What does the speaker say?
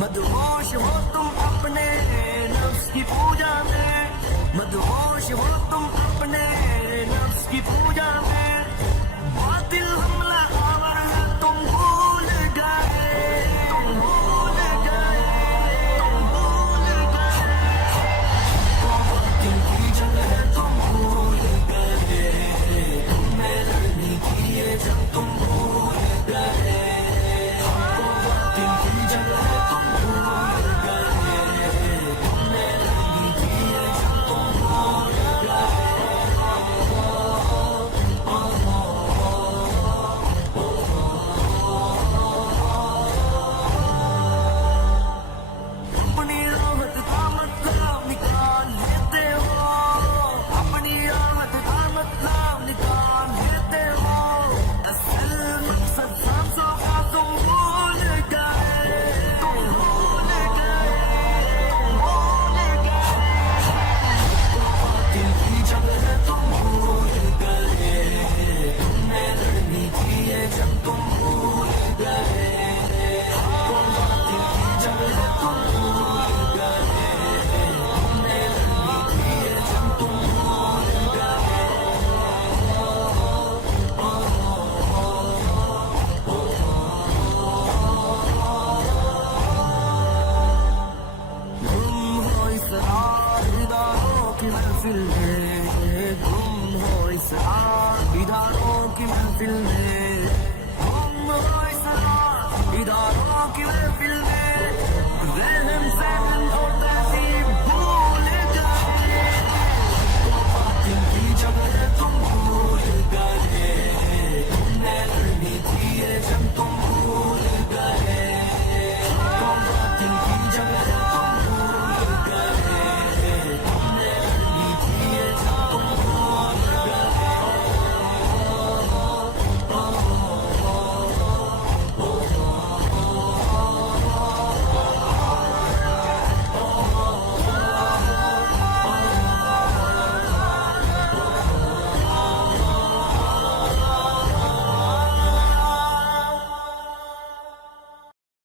मदहोश हो तुम अपने नफ्स की पूजा में, मदहोश हो तुम अपने नफ्स की पूजा में। बातिल हमला आवर है तुम भूल गए, तुम भूल गए, तुम भूल गए। बातिल की जगह तुम भूल गए, तुम्हें लड़ने की ये जंग तुम भूल गए। बातिल की जगह तुम भूल गए, तुम्हें लड़ने की ये जंग तुम भूल गए। अपनी राहत का मतलब निकाल लेते हो, अपनी राहत का मतलब निकाल लेते हो। असल मकसद सांसों का तुम भूल गए, तुम भूल गए, तुम भूल गए। बातिल की जगह तुम भूल गए, तुम्हें लड़ने की ये जंग तुम भूल गए। बातिल की जगह तुम भूल गए, तुम्हें लड़ने की ये जंग तुम भूल गए। तुम हो इस रात इदारों की महफिल में, तुम हो इस रात इदारों की महफिल में, तुम हो इस रात इदारों की महफिल में।